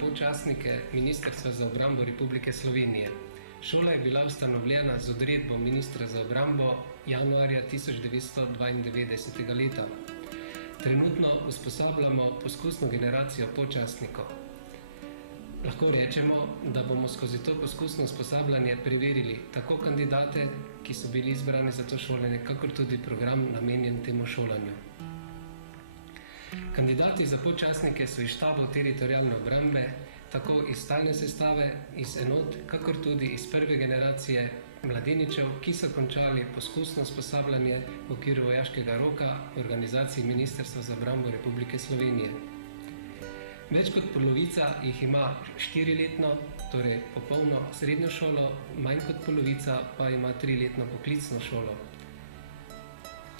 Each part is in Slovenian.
podčastnike Ministrstva za obrambo Republike Slovenije. Šola je bila ustanovljena z odredbo ministra za obrambo januarja 1992. leta. Trenutno usposabljamo poskusno generacijo podčastnikov. Lahko rečemo, da bomo skozi to poskusno usposabljanje preverili tako kandidate, ki so bili izbrani za to šolanje, kakor tudi program namenjen temu šolanju. Kandidati za podčastnike so iz štabov teritorialne obrambe, tako iz stalne sestave, iz enot, kakor tudi iz prve generacije mladeničev, ki so končali poskusno usposabljanje v okviru vojaškega roka v organizaciji Ministrstva za obrambo Republike Slovenije. Več kot polovica jih ima 4-letno, torej popolno srednjo šolo, manj kot polovica pa ima 3-letno poklicno šolo.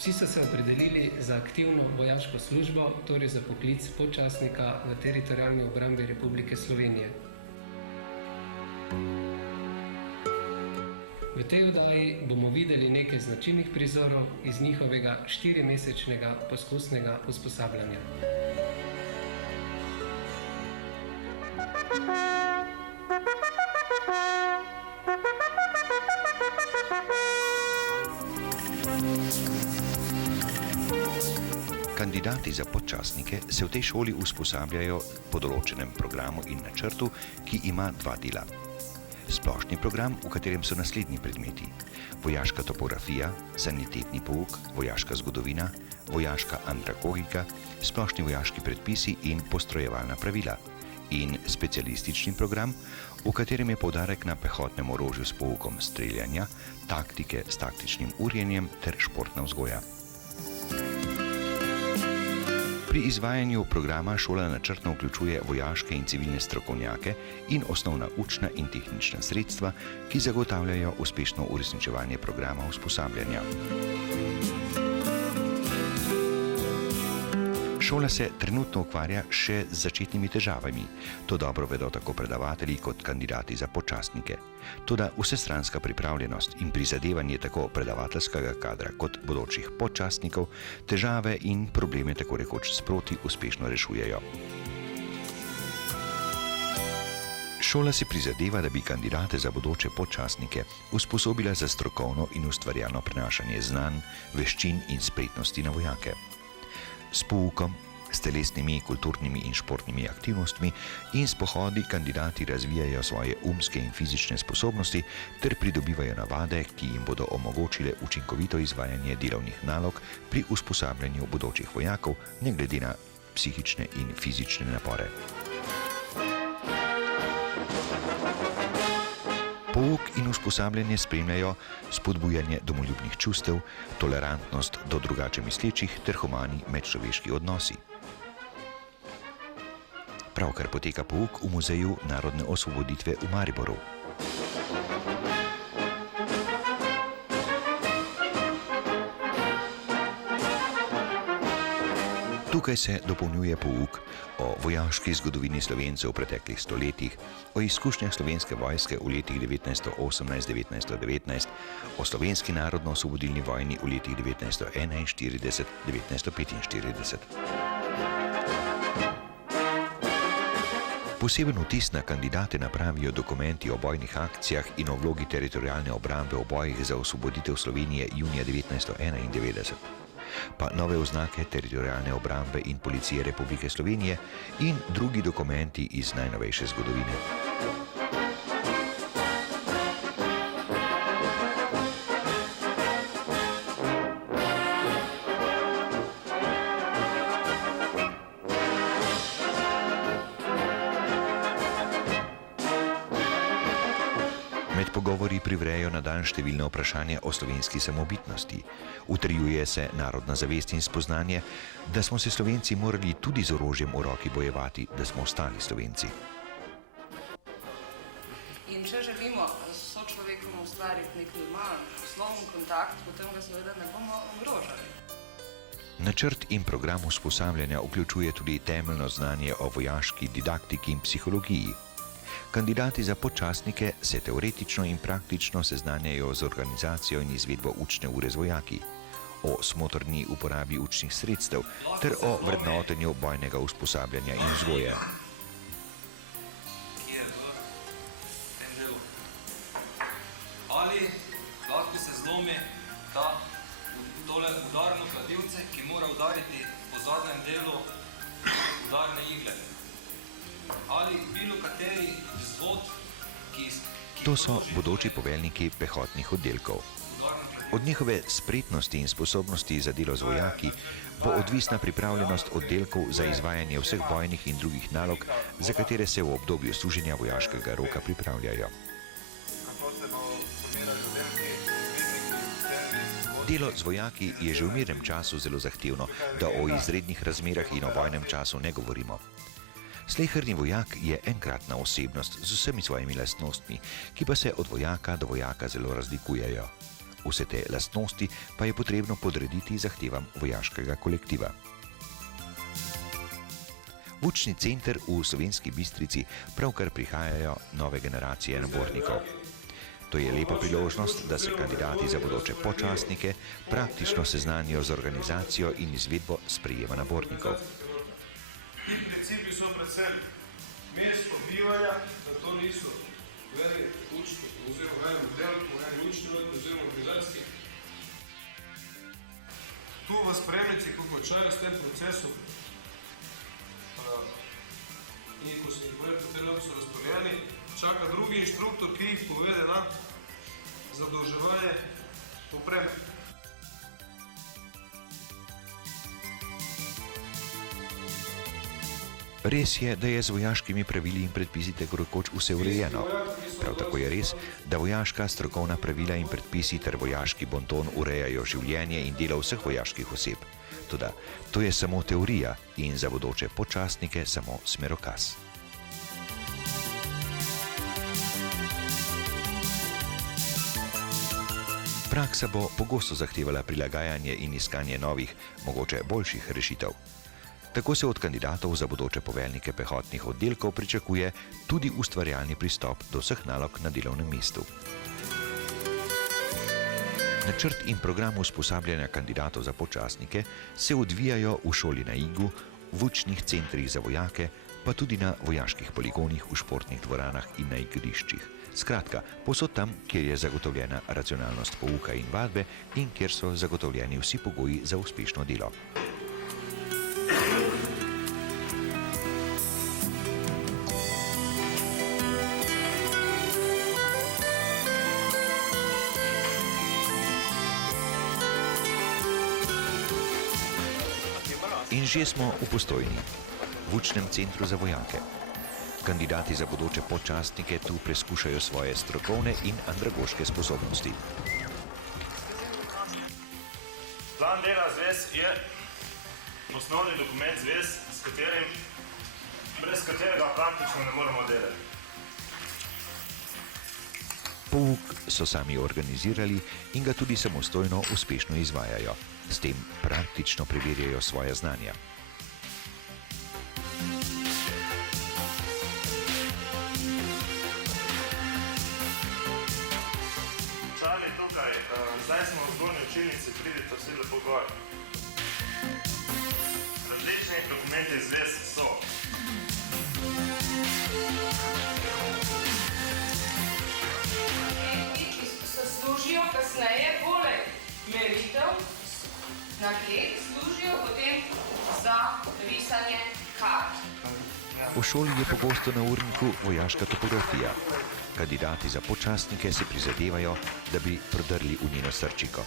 Vsi so se opredelili za aktivno vojaško službo, torej za poklic podčastnika v teritorialni obrambi Republike Slovenije. V tej oddaji bomo videli nekaj značilnih prizorov iz njihovega 4-mesečnega poskusnega usposabljanja. Kandidati za podčastnike se v tej šoli usposabljajo po določenem programu in načrtu, ki ima 2 dela. Splošni program, v katerem so naslednji predmeti: vojaška topografija, sanitetni pouk, vojaška zgodovina, vojaška andragogika, splošni vojaški predpisi in postrojevalna pravila, in specialistični program, v katerem je poudarek na pehotnem orožju s poukom streljanja, taktike s taktičnim urjenjem ter športna vzgoja. Pri izvajanju programa šola načrtno vključuje vojaške in civilne strokovnjake in osnovna učna in tehnična sredstva, ki zagotavljajo uspešno uresničevanje programa usposabljanja. Šola se trenutno ukvarja še z začetnimi težavami. To dobro vedo tako predavatelji kot kandidati za podčastnike. Toda vsestranska pripravljenost in prizadevanje tako predavateljskega kadra kot bodočih podčastnikov težave in probleme tako rekoč sproti uspešno rešujejo. Šola si prizadeva, da bi kandidate za bodoče podčastnike usposobila za strokovno in ustvarjalno prenašanje znanj, veščin in spretnosti na vojake. S poukom, s telesnimi, kulturnimi in športnimi aktivnostmi in s pohodi kandidati razvijajo svoje umske in fizične sposobnosti ter pridobivajo navade, ki jim bodo omogočile učinkovito izvajanje delovnih nalog pri usposabljanju bodočih vojakov, ne glede na psihične in fizične napore. Pouk in usposabljanje spremljajo spodbujanje domoljubnih čustev, tolerantnost do drugače mislečih ter humani medčloveški odnosi. Pravkar poteka pouk v Muzeju narodne osvoboditve v Mariboru. Tukaj se dopolnjuje pouk o vojaški zgodovini Slovencev v preteklih stoletjih, o izkušnjah slovenske vojske v letih 1918-1919, o slovenski narodno-osvobodilni vojni v letih 1941-1945. Poseben vtis na kandidate napravijo dokumenti o bojnih akcijah in o vlogi teritorialne obrambe v bojih za osvoboditev Slovenije junija 1991. Pa nove oznake teritorialne obrambe in policije Republike Slovenije in drugi dokumenti iz najnovejše zgodovine. Med pogovori privrejo na dan številne vprašanja o slovenski samobitnosti. Utrjuje se narodna zavest in spoznanje, da smo se Slovenci morali tudi z orožjem v roki bojevati, da smo ostali Slovenci. In če želimo s sočlovekom ustvariti nek normalen poslovni kontakt, potem ga seveda ne bomo ogrožali. Načrt in program usposabljanja vključuje tudi temeljno znanje o vojaški didaktiki in psihologiji. Kandidati za podčastnike se teoretično in praktično seznanjajo z organizacijo in izvedbo učne ure z vojaki, o smotrni uporabi učnih sredstev ter o vrednotenju bojnega usposabljanja in vzgoje. ali lahko se zlomi tole udarno kladivce, ki mora udariti po zadnjem delu udarne igle. Ali bilo kateri vzvod, To so bodoči poveljniki pehotnih oddelkov. Od njihove spretnosti in sposobnosti za delo z vojaki bo odvisna pripravljenost oddelkov za izvajanje vseh bojnih in drugih nalog, za katere se v obdobju služenja vojaškega roka pripravljajo. Delo z vojaki je že v mirnem času zelo zahtevno, da o izrednih razmerah in o vojnem času ne govorimo. Sleherni vojak je enkratna osebnost z vsemi svojimi lastnostmi, ki pa se od vojaka do vojaka zelo razlikujejo. Vse te lastnosti pa je potrebno podrediti zahtevam vojaškega kolektiva. V učni center v Slovenski Bistrici pravkar prihajajo nove generacije nabornikov. To je lepa priložnost, da se kandidati za bodoče počastnike praktično seznanijo z organizacijo in izvedbo sprejema nabornikov. Principi so predvsem mesto bivanja, da to niso v eni učni, oziroma v enem oddelku, v eni učni loti, oziroma organizaciji. Tu v spremnici, ko končajo s tem procesom in ko se jih boje potem lahko so razporejeni, čaka drugi inštruktor, ki jih povede na zadolževanje opreme. Res je, da je z vojaškimi pravili in predpisi tako rekoč vse urejeno. Prav tako je res, da vojaška strokovna pravila in predpisi ter vojaški bonton urejajo življenje in delo vseh vojaških oseb. Toda to je samo teorija in za bodoče počastnike samo smerokaz. Praksa bo pogosto zahtevala prilagajanje in iskanje novih, mogoče boljših rešitev. Tako se od kandidatov za bodoče poveljnike pehotnih oddelkov pričakuje tudi ustvarjalni pristop do vseh nalog na delovnem mestu. Načrt in program usposabljanja kandidatov za počastnike se odvijajo v šoli na Igu, v učnih centrih za vojake, pa tudi na vojaških poligonih, v športnih dvoranah in na igriščih. Skratka, povsod tam, kjer je zagotovljena racionalnost pouka in vadbe in kjer so zagotovljeni vsi pogoji za uspešno delo. In že smo v Postojni, v učnem centru za vojake. Kandidati za bodoče počastnike tu preskušajo svoje strokovne in andragoške sposobnosti. Plan dela zvez je osnovni dokument zvez, brez katerega praktično ne moremo delati. Pouk so sami organizirali in ga tudi samostojno uspešno izvajajo. S tem praktično preverjajo svoje znanja. Člani tukaj, zdaj smo v zgornji učilnici, pridite vsi lepo gor. Različni dokumenti zvez so. Ki se služijo kasneje, poleg meritev, na gled, služijo potem za risanje kart. V šoli je pogosto na urniku vojaška topografija. Kandidati za počastnike se prizadevajo, da bi prodrli v njeno srčiko.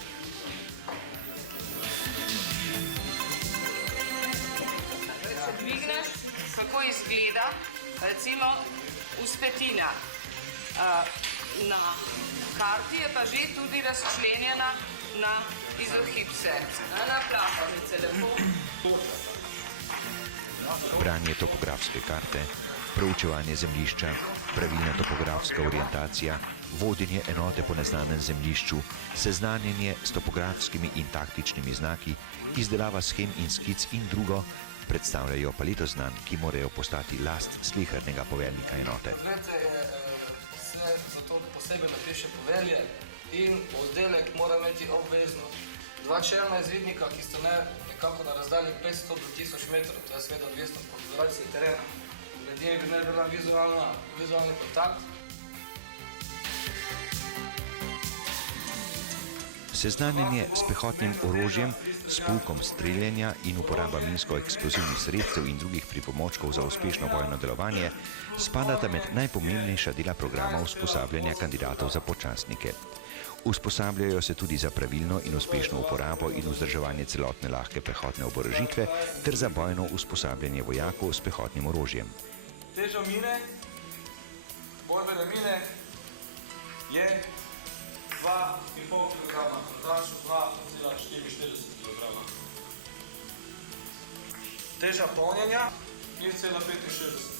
Če dvigneš, kako izgleda, recimo vzpetina. Na karti je pa že tudi razčlenjena na izohib se. Na plahalice lepo. Branje topografske karte, proučevanje zemljišča, pravilna topografska orientacija, vodenje enote po neznanem zemljišču, seznanjenje s topografskimi in taktičnimi znaki, izdelava shem in skic in drugo predstavljajo paleto znanj, ki morajo postati last slehernega poveljnika enote. Se zato posebej napiše povelje in oddelek mora imeti obvezno 2 čelna izvidnika, ki sta nekako na razdalji 500 do 1000 metrov, to je seveda odvisno od konfiguracije terena. Med njimi bi naj bila vizualni kontakt. Seznanjenje s pehotnim orožjem, s poukom streljanja in uporaba minsko-eksplozivnih sredstev in drugih pripomočkov za uspešno vojno delovanje spadata med najpomembnejša dela programa usposabljanja kandidatov za počastnike. Usposabljajo se tudi za pravilno in uspešno uporabo in vzdrževanje celotne lahke pehotne oborožitve ter za bojno usposabljanje vojakov s pehotnim orožjem. Teža mine, borbene mine, je 2,5 kg, zraču 2,44 kg. Teža polnjenja 0,65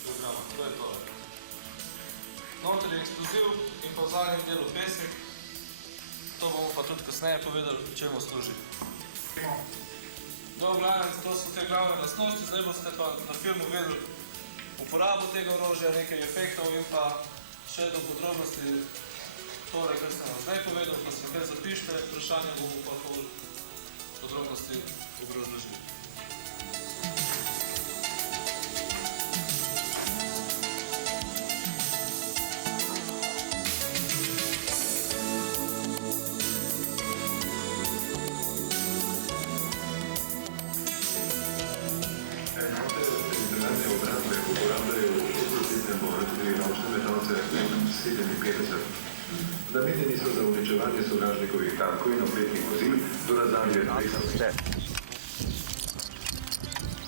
kg, to je to. Noter je eksploziv in pa v zadnjem delu pesek, to bomo pa tudi kasneje povedali, čemu služi. To so te glavne lastnosti, zdaj boste pa na filmu videli uporabo tega orožja, nekaj efektov in pa še do podrobnosti tole, kar sem vam zdaj povedal, pa se kaj zapište, vprašanje bomo pa podrobnosti obrazložili. Namenjeni so za uničevanje sovražnikovih tankov in oklepnih vozil do razdalje 200 metrov.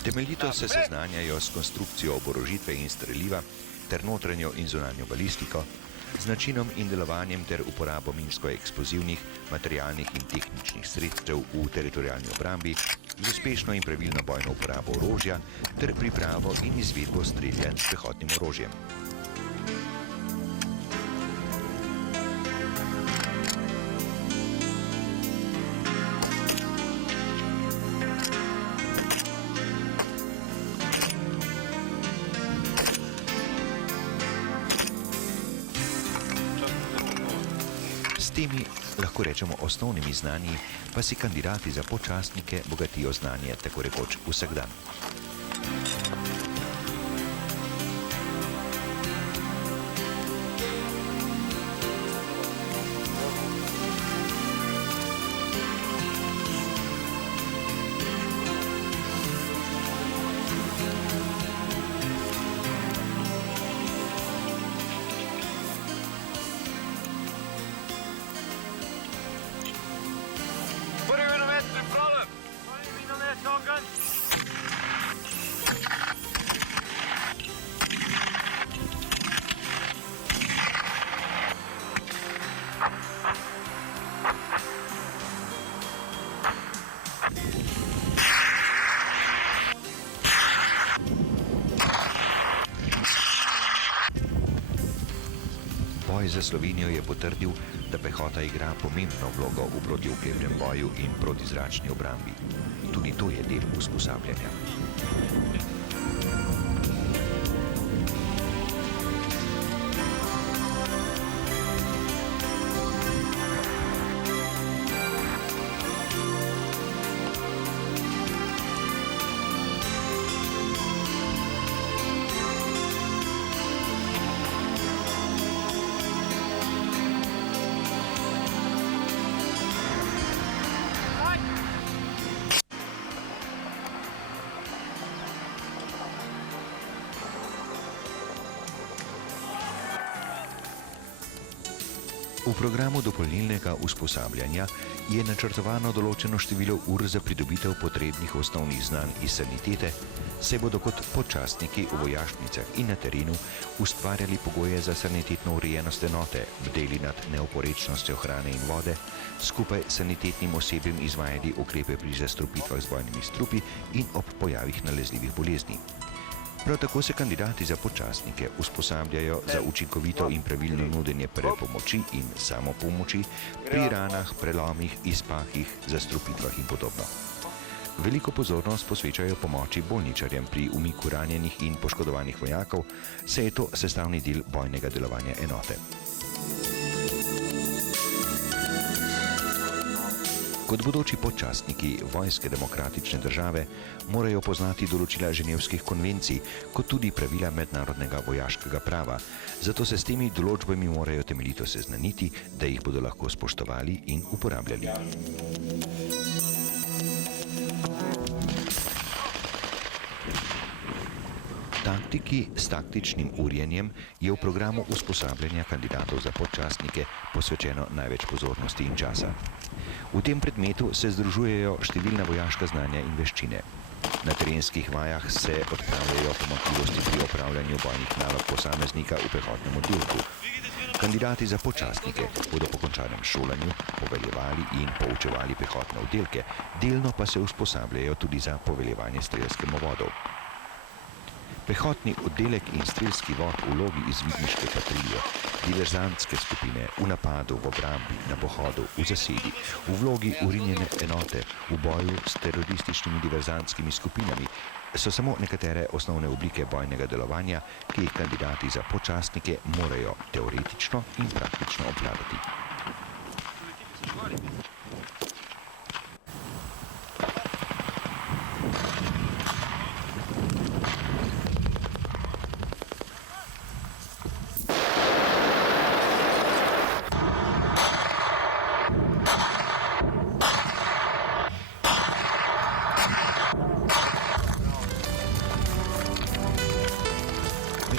Temeljito se seznanjajo s konstrukcijo oborožitve in streliva ter notranjo in zunanjo balistiko, z načinom in delovanjem ter uporabo minsko-eksplozivnih, materialnih in tehničnih sredstev v teritorialni obrambi, z uspešno in pravilno bojno uporabo orožja ter pripravo in izvedbo streljanj s pehotnim orožjem. S temi, lahko rečemo, osnovnimi znanji pa si kandidati za počastnike bogatijo znanje tako rekoč vsak dan. Boj za Slovenijo je potrdil, da pehota igra pomembno vlogo v protioklepnem boju in protizračni obrambi. Tudi to je del usposabljanja. V programu dopolnilnega usposabljanja je načrtovano določeno število ur za pridobitev potrebnih osnovnih znanj iz sanitete, saj bodo kot počastniki v vojašnicah in na terenu ustvarjali pogoje za sanitetno urejenost enote, bdeli nad neoporečnostjo hrane in vode, skupaj s sanitetnim osebjem izvajali ukrepe pri zastrupitvah z bojnimi strupi in ob pojavih nalezljivih bolezni. Prav tako se kandidati za počastnike usposabljajo za učinkovito in pravilno nudenje prve pomoči in samopomoči pri ranah, prelomih, izpahih, zastrupitvah in podobno. Veliko pozornost posvečajo pomoči bolničarjem pri umiku ranjenih in poškodovanih vojakov, saj je to sestavni del bojnega delovanja enote. Kot bodoči podčastniki Vojske demokratične države morajo poznati določila ženevskih konvencij, kot tudi pravila mednarodnega vojaškega prava. Zato se s temi določbami morajo temeljito seznaniti, da jih bodo lahko spoštovali in uporabljali. Taktiki s taktičnim urjenjem je v programu usposabljanja kandidatov za podčastnike posvečeno največ pozornosti in časa. V tem predmetu se združujejo številna vojaška znanja in veščine. Na terenskih vajah se odpravljajo pomanjkljivosti pri opravljanju bojnih nalog posameznika v pehotnem oddelku. Kandidati za podčastnike bodo po končanem šolanju poveljevali in poučevali pehotne oddelke, delno pa se usposabljajo tudi za poveljevanje strelskim vodov. Pehotni oddelek in strelski vod v vlogi izvidniške patrulje, diverzantske skupine, v napadu, v obrambi, na pohodu, v zasedi, v vlogi urinjene enote, v boju s terorističnimi diverzantskimi skupinami, so samo nekatere osnovne oblike bojnega delovanja, ki jih kandidati za podčastnike morajo teoretično in praktično obvladati.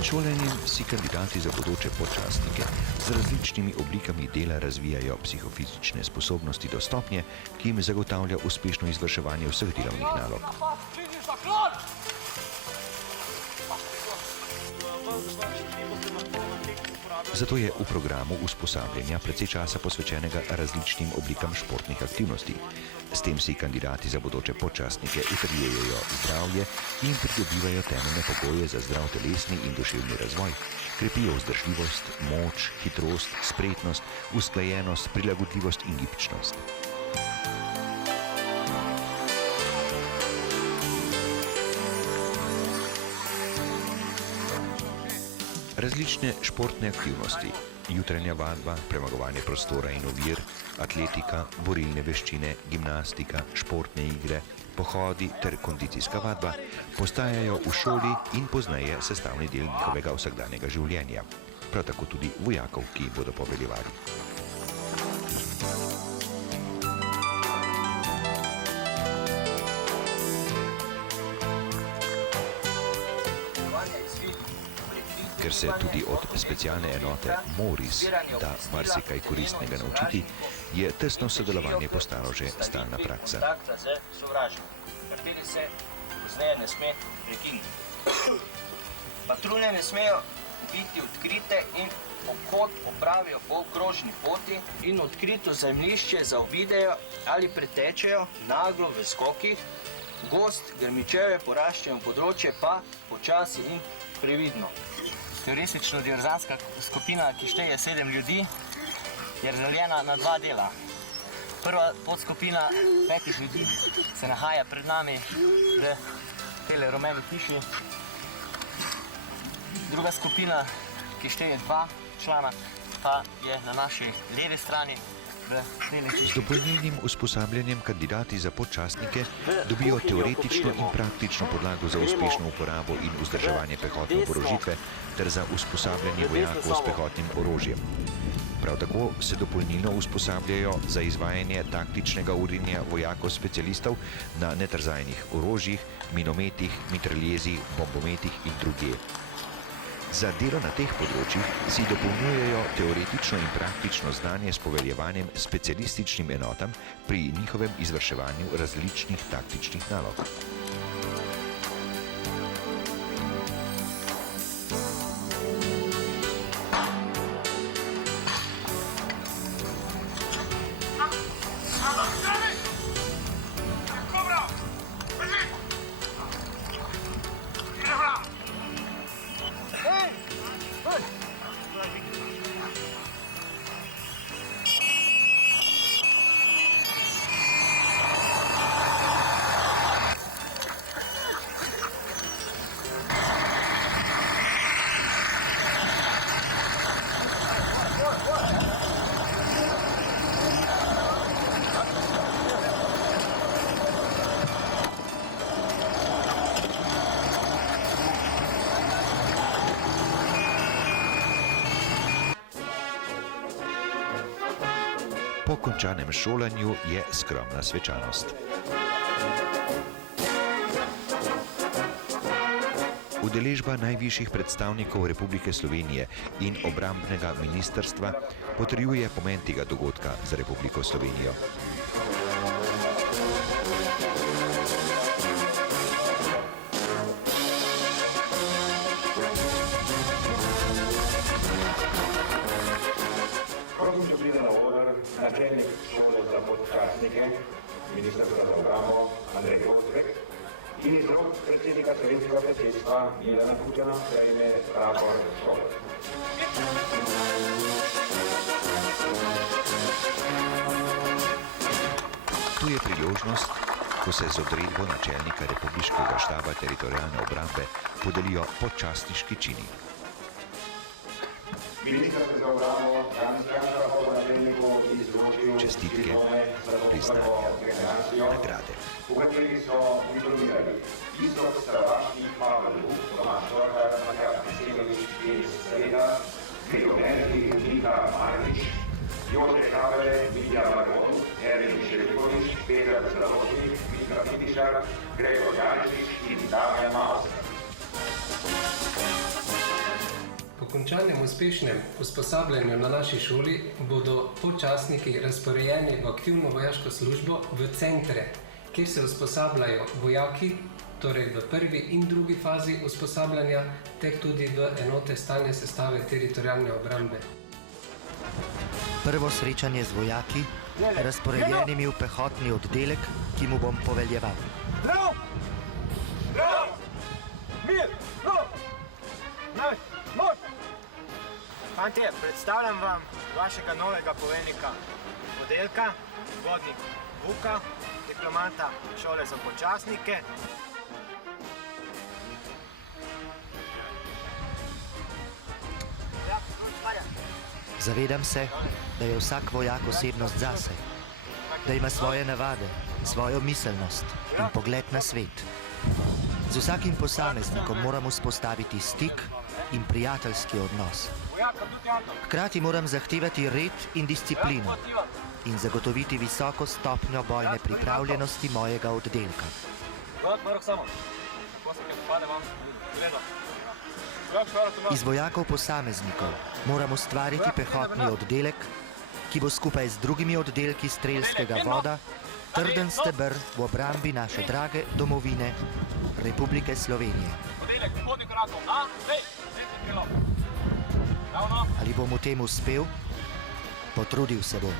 Šolanjem si kandidati za bodoče podčastnike z različnimi oblikami dela razvijajo psihofizične sposobnosti do stopnje, ki jim zagotavlja uspešno izvrševanje vseh delovnih nalog. Zato je v programu usposabljanja precej časa posvečenega različnim oblikam športnih aktivnosti. S tem si kandidati za bodoče podčastnike utrjujejo zdravje in pridobivajo temeljne pogoje za zdrav telesni in duševni razvoj, krepijo vzdržljivost, moč, hitrost, spretnost, usklajenost, prilagodljivost in gibčnost. Različne športne aktivnosti, jutranja vadba, premagovanje prostora in ovir, atletika, borilne veščine, gimnastika, športne igre, pohodi ter kondicijska vadba postajajo v šoli in pozneje sestavni del njihovega vsakdanjega življenja. Prav tako tudi vojakov, ki bodo poveljevali. Ker se tudi od specialne enote MORIS da marsikaj koristnega naučiti, je tesno sodelovanje postalo že stalna praksa. Kontakta z sovražnikom, kateri se pozneje ne sme prekiniti. Patrulje ne smejo biti odkrite in pohod opravijo po okrožni poti in odkrito zemljišče zaobidejo ali pretečejo naglo v skokih, gozd, grmičevje, poraščeno področje pa počasi in previdno. Teroristično-diverzantska skupina, ki šteje 7 ljudi, je razdeljena na 2 dela. Prva podskupina 5 ljudi se nahaja pred nami v tele rumeni hiši. Druga skupina, ki šteje 2 člana, pa je na naši levi strani. Z dopolnilnim usposabljanjem kandidati za podčastnike dobijo teoretično in praktično podlago za uspešno uporabo in vzdrževanje pehotne oborožitve ter za usposabljanje vojakov s pehotnim orožjem. Prav tako se dopolnilno usposabljajo za izvajanje taktičnega urjenja vojakov specialistov na netrzajnih orožjih, minometih, mitraljezih, bombometih in druge. Za delo na teh področjih si dopolnjujejo teoretično in praktično znanje s poveljevanjem specialističnim enotam pri njihovem izvrševanju različnih taktičnih nalog. Po končanem šolanju je skromna svečanost. Udeležba najvišjih predstavnikov Republike Slovenije in obrambnega ministrstva potrjuje pomen tega dogodka za Republiko Slovenijo. Prosim, če pride na oder načelnik šole za podčastnike, ministrstva za obrambo Andrej Gozdek in iz rok predsednika slovenskega predsedstva Milana Kučana prejme prapor šole. Tu je priložnost, ko se z odredbo načelnika Republiškega štaba teritorialne obrambe podelijo počastniški čini. Čestitke, priznanja, nagrade. V kateri so diplomirali Iztok Stravaški, Pavel Vuk, Tomaš Torkar, Matjaž Peselovič, Denis Sreda, Fedomerki, Nika Marnič, Jože Kabele, Mitja Margon, Erin Šerikovič, Peter Zdravočnik, Mika Fitišar, Gregor Jančič in Damjan Maus. Po končanem uspešnem usposabljanju na naši šoli bodo počastniki razporejeni v aktivno vojaško službo v centre, kjer se usposabljajo vojaki, torej v prvi in drugi fazi usposabljanja, ter tudi v enote stalne sestave teritorialne obrambe. Prvo srečanje z vojaki, razporejenimi v pehotni oddelek, ki mu bom poveljeval. Zdravo! Zdravo! Mir! Naš! Moč! Fantje, predstavljam vam vašega novega poveljnika oddelka, vodnik Vuka, diplomanta šole za počastnike. Zavedam se, da je vsak vojak osebnost zase, da ima svoje navade, svojo miselnost in pogled na svet. Z vsakim posameznikom moramo vzpostaviti stik in prijateljski odnos. Hkrati moram zahtevati red in disciplino in zagotoviti visoko stopnjo bojne pripravljenosti mojega oddelka. Iz vojakov posameznikov moram ustvariti pehotni oddelek, ki bo skupaj z drugimi oddelki strelskega voda trden steber v obrambi naše drage domovine Republike Slovenije. Ali bom v tem uspel? Potrudil se bom.